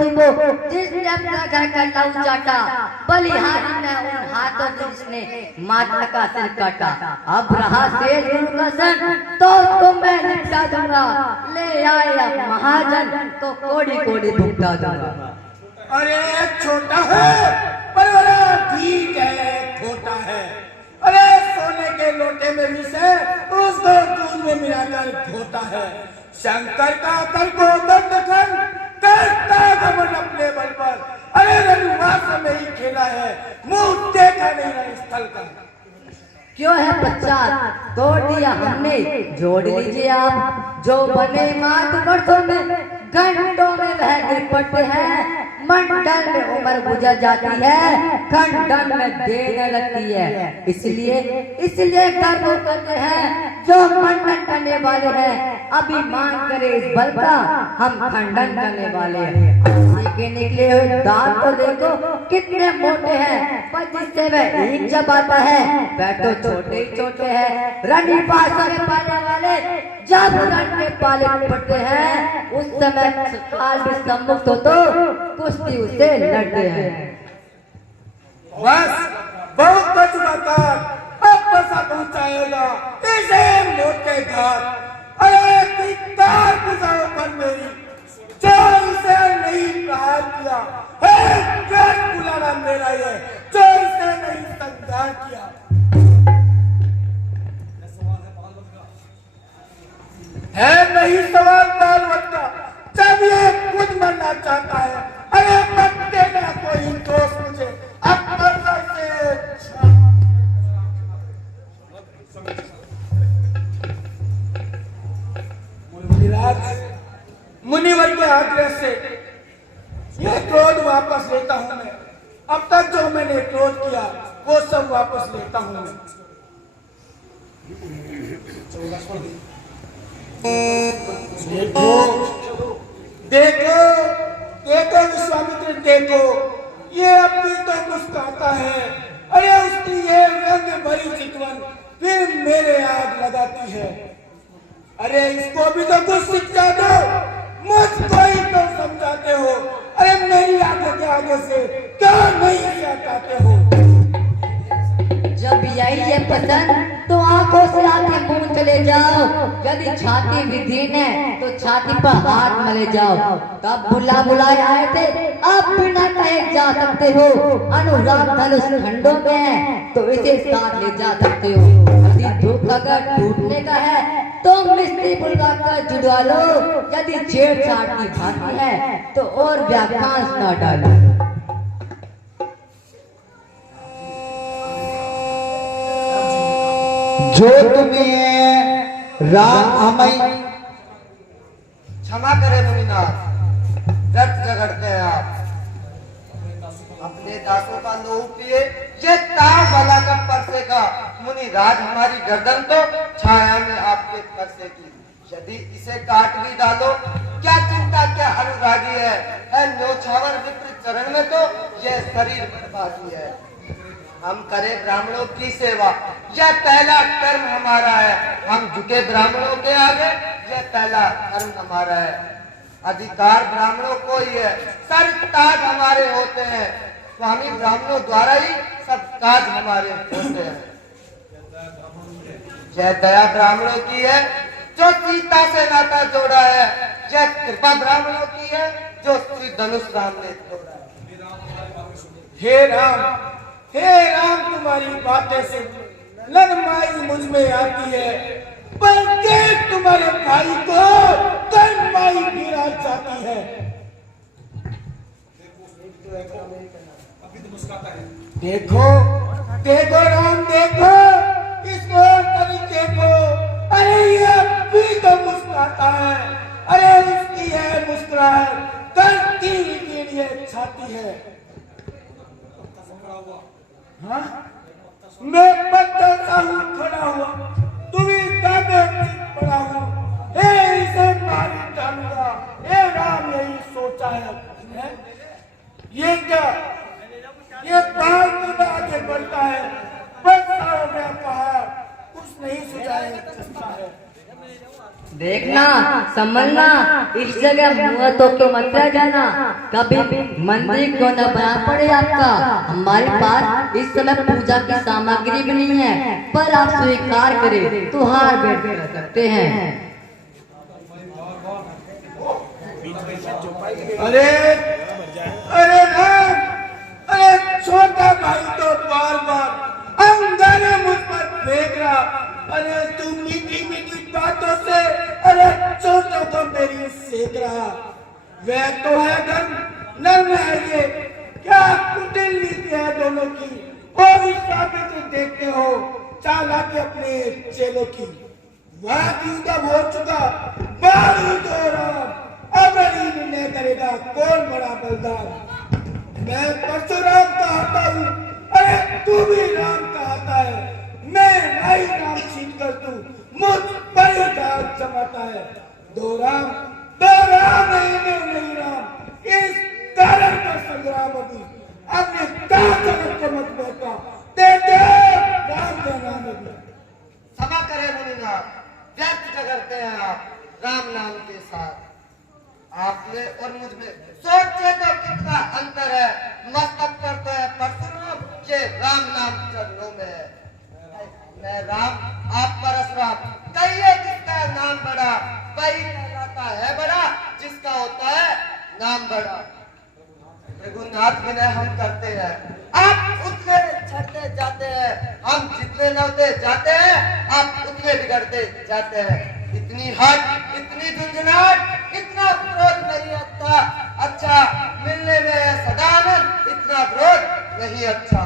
थी वो जिसने अपना घर का लहू चाटा, बलिहारी ने उन हाथों से जिसने माता का सिर काटा। अब रहा शेष गुरु तो मैं निपटा दूंगा, ले आया महाजन तो कोड़ी कोड़ी भुगता दूंगा। अरे छोटा है पर बड़ा ठीक है, छोटा है। अरे सोने के लोटे में विष है, उसको दूध में मिलाकर धोता है। शंकर का कर को दंड कर करता घमंड अपने बल पर। अरे रघुवास में ही खेला है, मुंह देखा नहीं रहा स्थल का। क्यों है पश्चात तोड़ दिया हमने, जोड़ लीजिए आप जो बने मात वर्षों में, घंटों में वह गिर पड़ते हैं। मंडल में उम्र गुजर जाती है, खंडन में देर लगती है। इसलिए गर्व करते हैं जो मंडन करने वाले हैं। अभिमान करे इस बल का, हम खंडन करने वाले हैं। के निकले हुए दांत तो देखो कितने मोटे हैं, पर जिससे वह ईंट चबाता है वह तो छोटे ही छोटे हैं। रनी पासा के पाले वाले जब रण में पाले पड़ते हैं, उस समय काल भी सम्मुख हो तो कुश्ती उससे लड़ते हैं। बस बहुत बच बता, अब बसा पहुंचाएगा इसे मोटे घाट। अरे धिक्कार बुझाओ पर मेरी, जो इसे नहीं प्रहार किया है, पेट बुलाना मेरा ये, जो इसे नहीं संघार किया। है नहीं सवाल बालवत का, जब ये खुद मरना चाहता है। अरे मत देना कोई दोस्त मुझे, अब मरना से मुनिवर के आग्रह से यह क्रोध वापस लेता हूं मैं। अब तक जो मैंने क्रोध किया वो सब वापस लेता हूं मैं। देखो देखो देखो विश्वामित्र, देखो ये अपनी तो मुस्कुराता है। अरे उसकी ये रंग भरी चितवन फिर मेरे आग लगाती है। अरे इसको भी तो कुछ शिक्षा दो, मुझको ही तो समझाते हो। अरे मेरी आंखों के आगे से क्या नहीं हटाते हो। जब यही है पसंद तो आंखों से आके मुंह चले जाओ। यदि छाती विधीन है तो छाती पर हाथ मले जाओ। तब बुलाए आए थे, अब बिना कहे जा सकते हो। अनुराग धनुष खंडों में है तो इसे साथ ले जा सकते हो। यदि दुख अगर टूटने का है तो मिस्त्री बुलवाकर जुड़वा लो। यदि छेड़छाड़ की भांति है तो और व्याख्यान न डालो। जो तुम्हें हमें क्षमा करे मुनिनाथ, व्यर्थ झगड़ते हैं आप। अपने दासों का लोहू पिए ये ताव भला कब परसेगा। मुनि राज हमारी गर्दन तो छाया में आपके परसेगी। यदि इसे काट भी डालो क्या चिंता, क्या अनुरागी है। न्योछावर विपरीत चरण में तो यह शरीर बर्बादी है। हम करें ब्राह्मणों की सेवा, यह पहला कर्म हमारा है। हम झुके ब्राह्मणों के आगे, यह पहला कर्म हमारा है। अधिकार ब्राह्मणों को ही है, सर ताज हमारे होते हैं। स्वामी ब्राह्मणों द्वारा ही सब काज हमारे होते हैं। यह दया ब्राह्मणों की है जो सीता से नाता जोड़ा है। यह कृपा ब्राह्मणों की है जो श्री धनुष राम ने तोड़ा है। हे राम तुम्हारी बातें से नरमाई मुझ में आती है, बल्कि तुम्हारे भाई को तन्माई गिरा जाती है। देखो देखो राम, देखो इसको कभी देखो। अरे ये भी तो मुस्कुराता है। अरे इसकी है मुस्कुराहट करती के लिए छाती है। हाँ? मैं पत्थर सा हूँ खड़ा हुआ, तुम्हें दादे पड़ा हूँ। इसे मार डालूंगा। हे राम यही सोचा है? ये क्या, ये पहाड़ तो आगे बढ़ता है, बस हो गया पहाड़, कुछ नहीं सुझाया चलता है। देखना संभलना, इस जगह मुंह तो क्यों मत रह जाना, कभी मंदिर क्यों न बना पड़े आपका। हमारे पास इस समय पूजा की सामग्री भी नहीं है, पर आप स्वीकार करें तो हार बैठ कर सकते हैं। अरे अरे राम, अरे छोटा भाई तो बार बार अंगारे मुझ पर फेंक रहा। अरे तू मीठी मीठी बातों से अरे छोटों को मेरी सेक रहा। वह तो है धन, नर्म है ये, क्या कुटिल नीति है दोनों की। वो विश्वामित्र देखते हो चालाकी अपने चेलों की। वह युद्ध हो चुका, बारूद हो रहा, अब निर्णय करेगा कौन बड़ा बलदार। मैं परशुराम कहता हूँ, अरे तू भी राम कहता है। मैं नहीं नाम छीन कर तू मुझ पर ही दाग जमाता है। दो राम नहीं राम, इस कारण का संग्राम अभी अपने ताकत को मत बेटा दे दे राम का नाम अभी। क्षमा करें मुनिनाथ, व्यर्थ झगड़ते हैं आप राम नाम के साथ। आपने और मुझ में सोचे तो कितना अंतर है। मस्तक पर तो है परशुराम, ये राम नाम चरणों में है। मैं राम, आप परशुराम, कहिए किसका नाम बड़ा। वही कहलाता है बड़ा जिसका होता है नाम बड़ा। रघुनाथ विनय हम करते हैं, आप उतने छटते जाते हैं। हम जितने नौते जाते हैं आप उतने बिगड़ते जाते हैं। इतनी हट, इतनी झुंझुनाहट, इतना क्रोध नहीं अच्छा मिलने में सदानंद, इतना क्रोध नहीं अच्छा।